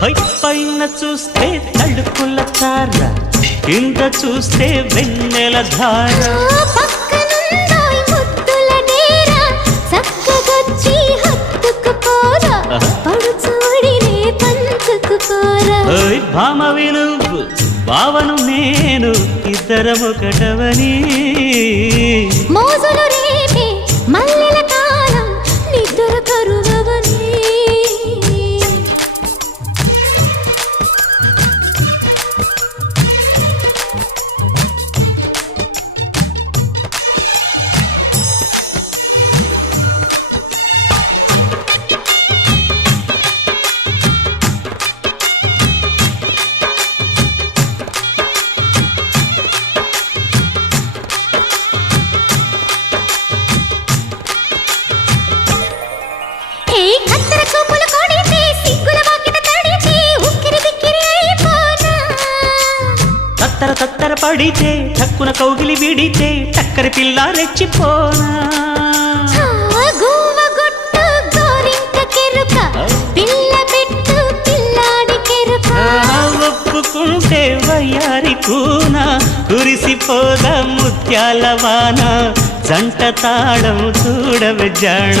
పైన చూస్తే తడుకుల తార, కింద చూస్తే వెన్నెల ధార. పక్కనుందోయ్ ముద్దుల డేరా, చక్కగొచ్చి హత్తుకుపోరా, పడుచూడినే పంచుకుపోరా. భామ విలువు భావను నేను, ఇద్దరమొకటవని. మోజులు రేపే మల్లెల కాలం, నిద్ర కరువవని. తత్తర తత్తర పడితే టక్కున కౌగిలి విడితే టక్కరి పిల్ల రెచ్చిపోనా. ఒప్పుకుంటే వయ్యారి కూన, కురిసిపోదా ముత్యాల వాన. జంట తాళం చూడవే జాణ.